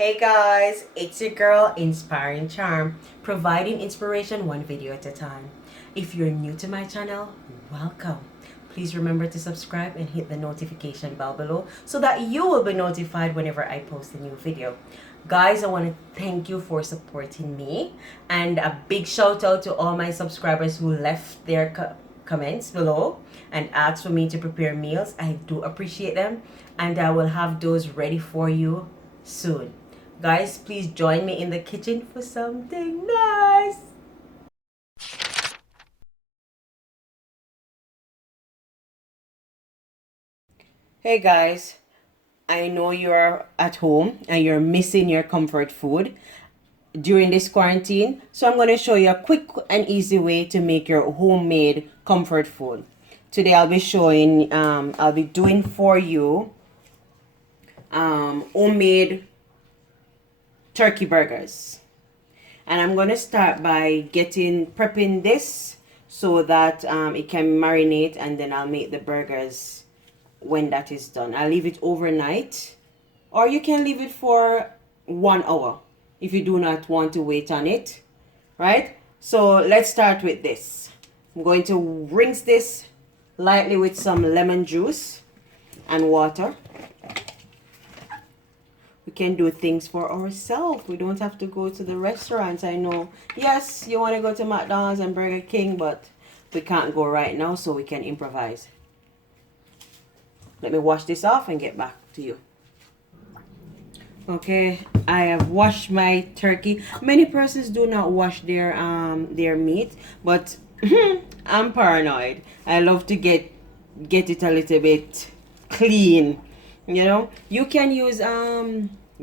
Hey guys, it's your girl Inspiring Charm, providing inspiration one video at a time. If you're new to my channel, welcome. Please remember to subscribe and hit the notification bell below so that you will be notified whenever I post a new video. Guys, I want to thank you for supporting me, and a big shout out to all my subscribers who left their comments below and asked for me to prepare meals. I do appreciate them, and I will have those ready for you soon. Guys, please join me in the kitchen for something nice. Hey guys, I know you're at home and you're missing your comfort food during this quarantine, so I'm going to show you a quick and easy way to make your homemade comfort food. Today I'll be doing for you homemade turkey burgers, and I'm going to start by prepping this so that it can marinate, and then I'll make the burgers when that is done. I'll leave it overnight, or you can leave it for 1 hour if you do not want to wait on it, right? So let's start with this. I'm going to rinse this lightly with some lemon juice and water. We can do things for ourselves. We don't have to go to the restaurants. I know, yes, you want to go to McDonald's and Burger King, but we can't go right now, so we can improvise. Let me wash this off and get back to you. Okay, I have washed my turkey. Many persons do not wash their meat, but I'm paranoid. I love to get it a little bit clean. You know, you can use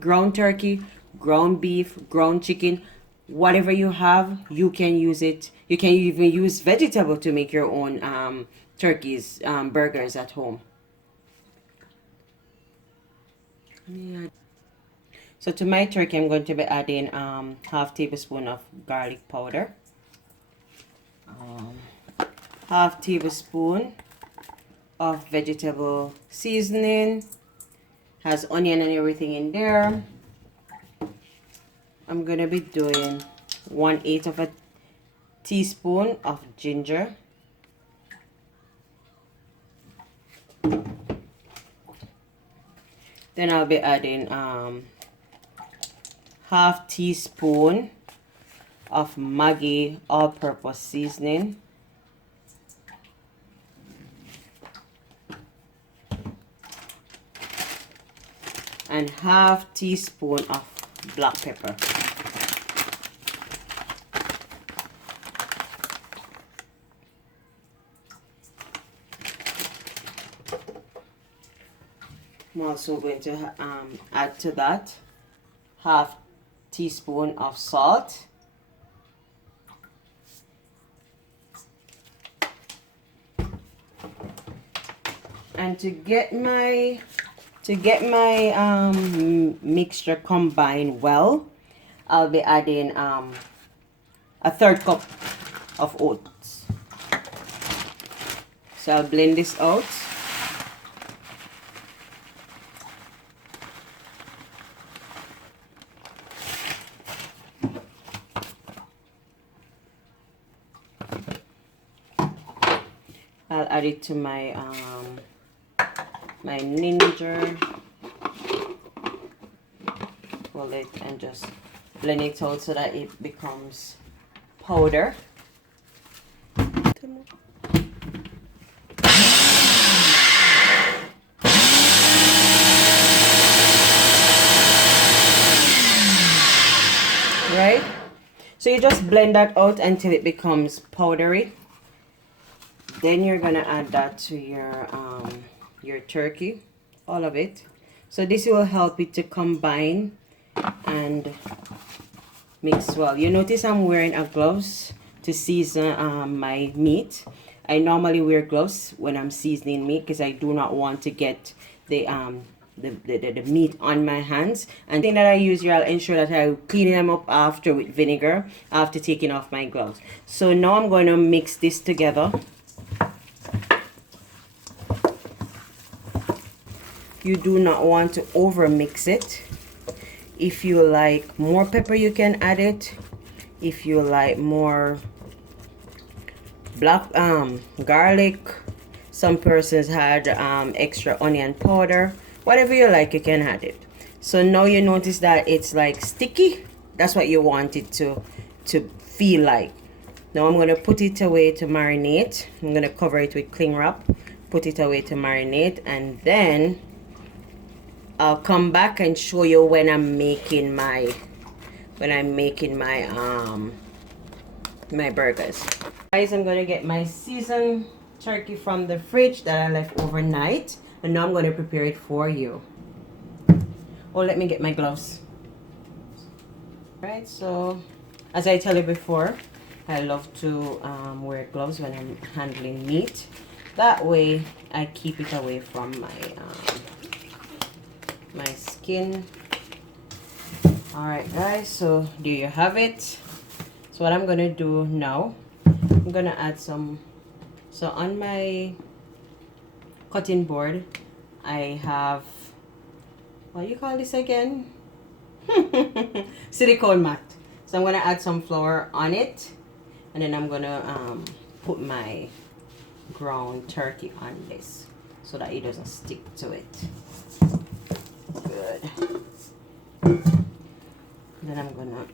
ground turkey, ground beef, ground chicken, whatever you have, you can use it. You can even use vegetable to make your own turkeys, burgers at home. Yeah. So to my turkey, I'm going to be adding half tablespoon of garlic powder, half tablespoon of vegetable seasoning. Has onion and everything in there. I'm gonna be doing 1/8 of a teaspoon of ginger. Then I'll be adding half teaspoon of Maggi all-purpose seasoning. And half teaspoon of black pepper. I'm also going to add to that half teaspoon of salt. And to get my mixture combined well, I'll be adding a 1/3 cup of oats. So I'll blend this out. I'll add it to my my Ninja. Roll it and just blend it out so that it becomes powder. Right? So you just blend that out until it becomes powdery. Then you're gonna add that to your turkey, all of it. So this will help it to combine and mix well. You notice I'm wearing a gloves to season my meat. I normally wear gloves when I'm seasoning meat because I do not want to get the meat on my hands. And the thing that I use here, I'll ensure that I clean them up after with vinegar after taking off my gloves. So now I'm going to mix this together. You do not want to over mix it. If you like more pepper, you can add it. If you like more black garlic, some persons had extra onion powder. Whatever you like, you can add it. So now you notice that it's like sticky. That's what you want it to feel like. Now I'm gonna put it away to marinate. I'm gonna cover it with cling wrap, put it away to marinate, and then I'll come back and show you when I'm making my my burgers. Guys, I'm gonna get my seasoned turkey from the fridge that I left overnight, and now I'm gonna prepare it for you. Oh, let me get my gloves. Right, so as I tell you before, I love to wear gloves when I'm handling meat. That way I keep it away from my skin. All right guys, so there you have it. So what I'm gonna do now, I'm gonna add some, so on my cutting board I have, what you call this again? Silicone mat. So I'm gonna add some flour on it, and then I'm gonna put my ground turkey on this so that it doesn't stick to it. Good. Then I'm gonna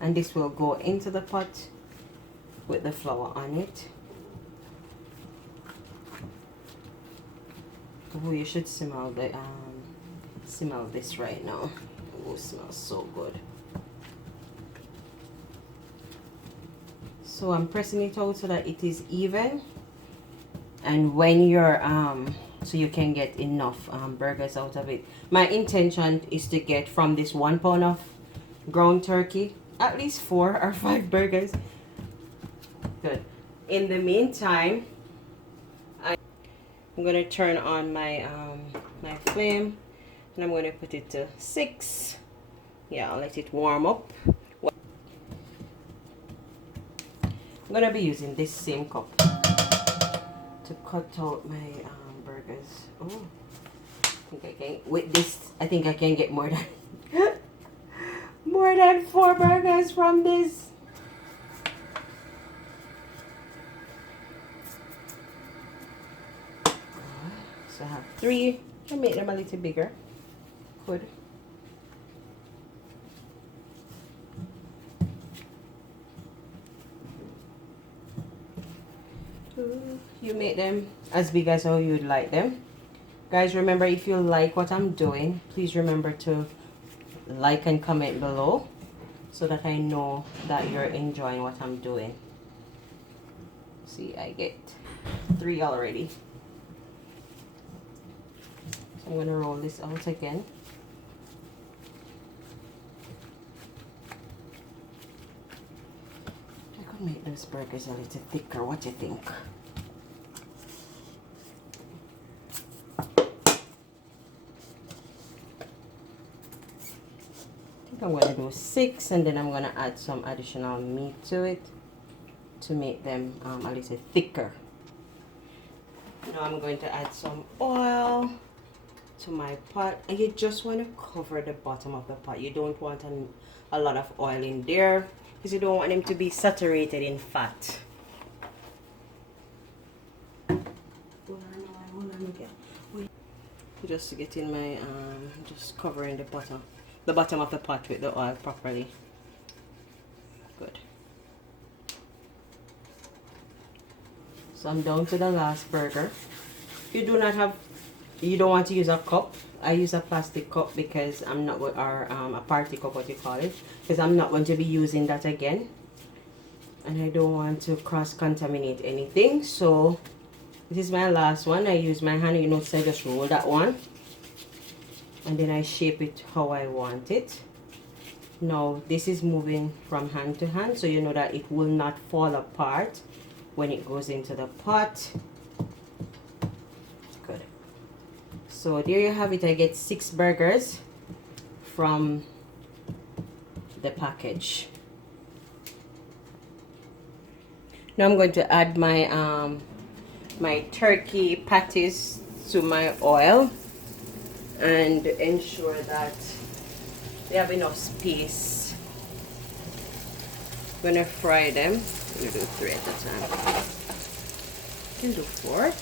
and this will go into the pot with the flour on it. Oh, you should smell the smell this right now. Oh, it smells so good. So I'm pressing it out so that it is even, and when you're so you can get enough burgers out of it. My intention is to get from this 1 pound of ground turkey at least 4 or 5 burgers. Good. In the meantime, I'm gonna turn on my my flame, and I'm gonna put it to 6. Yeah, I'll let it warm up. I'm gonna be using this same cup to cut out my burgers. Oh, I think I can, with this I think I can get more than more than 4 burgers from this. So I have 3. I can make them a little bigger. Good. You make them as big as how you'd like them. Guys, remember, if you like what I'm doing, please remember to like and comment below so that I know that you're enjoying what I'm doing. See, I get 3 already. So I'm gonna roll this out again. I could make those burgers a little thicker. What do you think? I'm going to do 6, and then I'm going to add some additional meat to it to make them a little thicker. Now I'm going to add some oil to my pot, and you just want to cover the bottom of the pot. You don't want a lot of oil in there because you don't want them to be saturated in fat. Just getting my just covering the bottom of the pot with the oil properly. Good. So I'm down to the last burger. You don't want to use a cup. I use a plastic cup because I'm not, or a party cup, what you call it, because I'm not going to be using that again, and I don't want to cross-contaminate anything. So this is my last one. I use my hand, you know, so I just roll that one, and then I shape it how I want it. Now this is moving from hand to hand, so you know that it will not fall apart when it goes into the pot. Good. So there you have it. I get 6 burgers from the package. Now I'm going to add my my turkey patties to my oil and ensure that They have enough space. I'm gonna fry them. I'm gonna do 3 at a time. You can do 4. I'm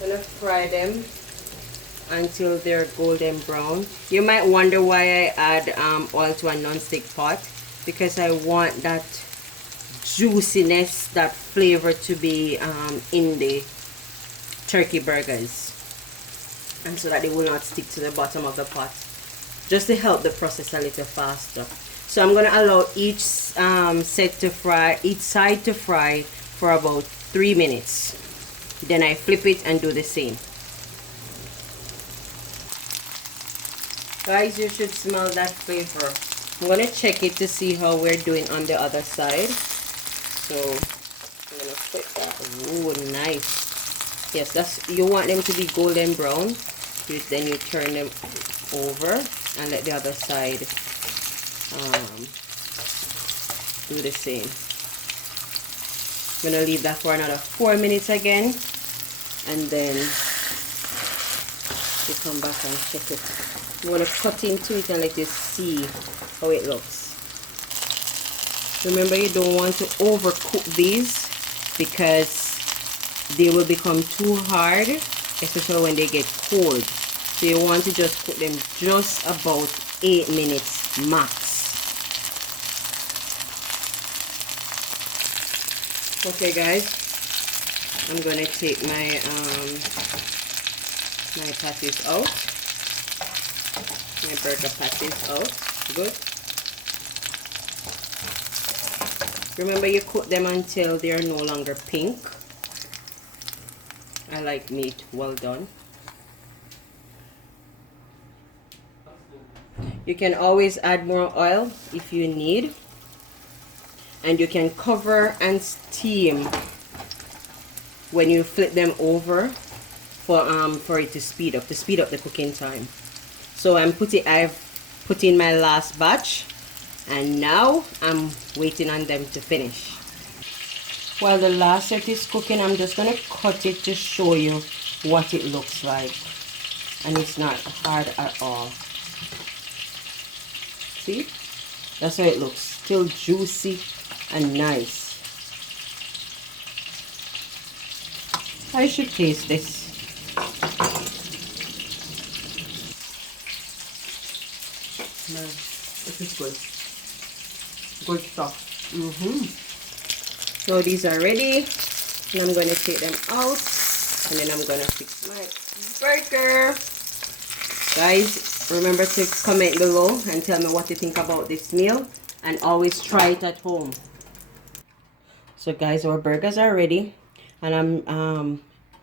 gonna fry them until they're golden brown. You might wonder why I add oil to a non-stick pot, because I want that juiciness, that flavor to be in the turkey burgers, and so that they will not stick to the bottom of the pot, just to help the process a little faster. So I'm gonna allow each side to fry for about 3 minutes. Then I flip it and do the same. Guys, you should smell that flavor. I'm gonna check it to see how we're doing on the other side. So I'm gonna flip that. Ooh, nice. Yes, that's, you want them to be golden brown. Then you turn them over and let the other side do the same. I'm gonna leave that for another 4 minutes again, and then you come back and check it. You want to cut into it and let you see how it looks. Remember, you don't want to overcook these because they will become too hard, especially when they get cold. So you want to just cook them just about 8 minutes max. Okay guys, I'm gonna take my my patties out, my burger patties out. Good. Remember, you cook them until they are no longer pink. I like meat well done. You can always add more oil if you need, and you can cover and steam when you flip them over for it to speed up the cooking time. So I've put in my last batch, and now I'm waiting on them to finish. While the last set is cooking, I'm just gonna cut it to show you what it looks like, and it's not hard at all. See, that's how it looks, still juicy and nice. I should taste this. Man, this is good. Good stuff. So these are ready, and I'm going to take them out, and then I'm going to fix my burger. Guys, remember to comment below and tell me what you think about this meal, and always try it at home. So guys, our burgers are ready, and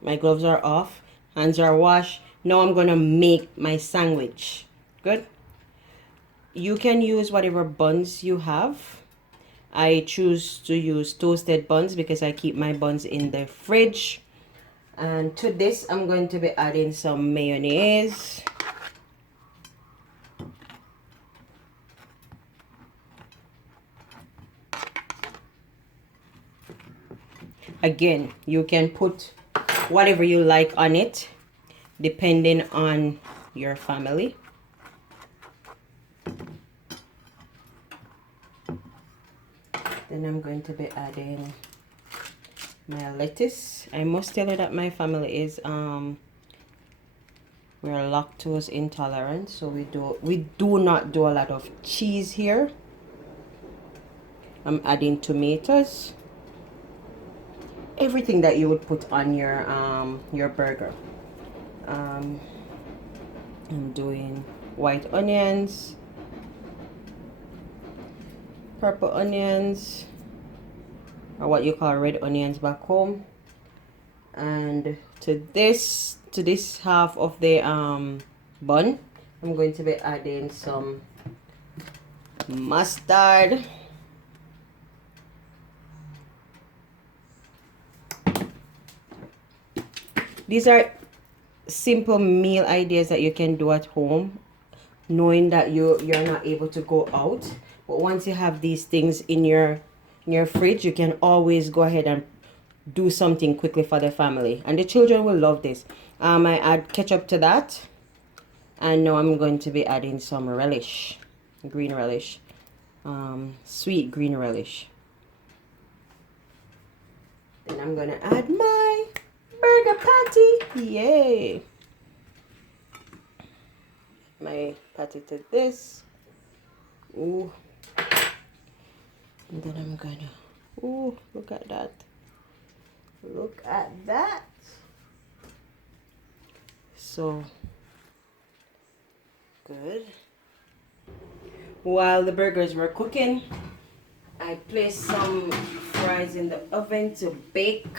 my gloves are off, hands are washed. Now I'm going to make my sandwich. Good. You can use whatever buns you have. I choose to use toasted buns because I keep my buns in the fridge. And to this, I'm going to be adding some mayonnaise. Again, you can put whatever you like on it, depending on your family. Then I'm going to be adding my lettuce. I must tell you that my family is we're lactose intolerant, so we do not do a lot of cheese here. I'm adding tomatoes, everything that you would put on your burger. I'm doing white onions, purple onions, or what you call red onions back home, and to this half of the bun, I'm going to be adding some mustard, these are simple meal ideas that you can do at home, knowing that you're not able to go out. But once you have these things in your fridge, you can always go ahead and do something quickly for the family, and the children will love this. I add ketchup to that, and now I'm going to be adding some relish. green relish, sweet green relish. Then I'm gonna add my burger patty. Yay! My patty to this. Ooh. And then I'm gonna, ooh, look at that. Look at that. So good. While the burgers were cooking, I placed some fries in the oven to bake.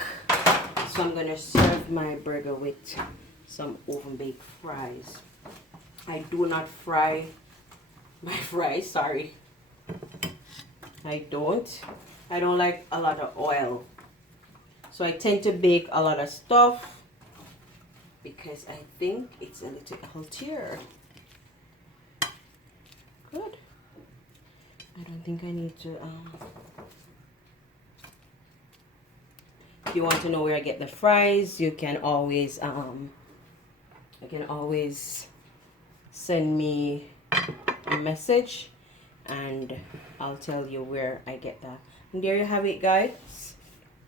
So I'm gonna serve my burger with some oven baked fries. I do not fry my fries, sorry. I don't like a lot of oil. So I tend to bake a lot of stuff because I think it's a little healthier. Good. I don't think I need to if you want to know where I get the fries, you can always send me a message and I'll tell you where I get that. And there you have it, guys.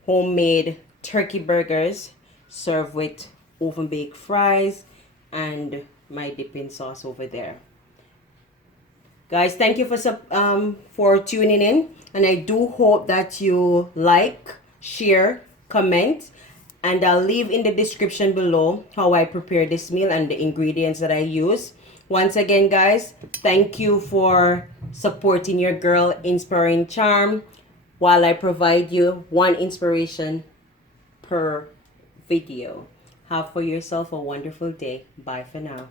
Homemade turkey burgers served with oven baked fries and my dipping sauce over there. Guys, thank you for tuning in, and I do hope that you like, share, comment, and I'll leave in the description below how I prepare this meal and the ingredients that I use. Once again, guys, thank you for supporting your girl Inspiring Charm while I provide you one inspiration per video. Have for yourself a wonderful day. Bye for now.